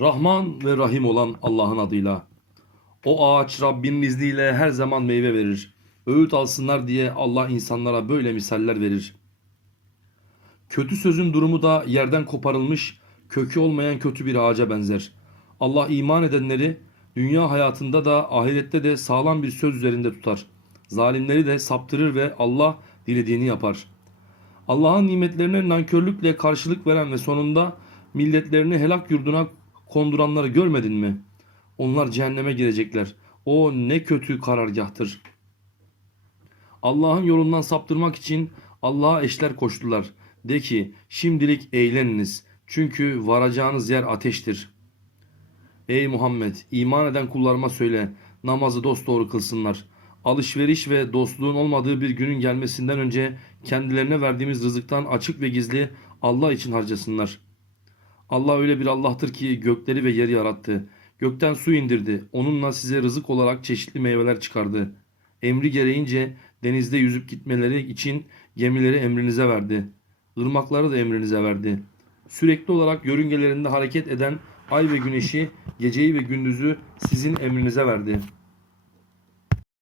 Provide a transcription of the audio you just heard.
Rahman ve Rahim olan Allah'ın adıyla. O ağaç Rabbinin izniyle her zaman meyve verir. Öğüt alsınlar diye Allah insanlara böyle misaller verir. Kötü sözün durumu da yerden koparılmış, kökü olmayan kötü bir ağaca benzer. Allah iman edenleri dünya hayatında da ahirette de sağlam bir söz üzerinde tutar. Zalimleri de saptırır ve Allah dilediğini yapar. Allah'ın nimetlerine nankörlükle karşılık veren ve sonunda milletlerini helak yurduna konduranları görmedin mi? Onlar cehenneme girecekler. O ne kötü karargahtır. Allah'ın yolundan saptırmak için Allah'a eşler koştular. De ki şimdilik eğleniniz. Çünkü varacağınız yer ateştir. Ey Muhammed iman eden kullarıma söyle namazı dosdoğru kılsınlar. Alışveriş ve dostluğun olmadığı bir günün gelmesinden önce kendilerine verdiğimiz rızıktan açık ve gizli Allah için harcasınlar. Allah öyle bir Allah'tır ki gökleri ve yeri yarattı. Gökten su indirdi. Onunla size rızık olarak çeşitli meyveler çıkardı. Emri gereğince denizde yüzüp gitmeleri için gemileri emrinize verdi. Irmakları da emrinize verdi. Sürekli olarak yörüngelerinde hareket eden ay ve güneşi, geceyi ve gündüzü sizin emrinize verdi.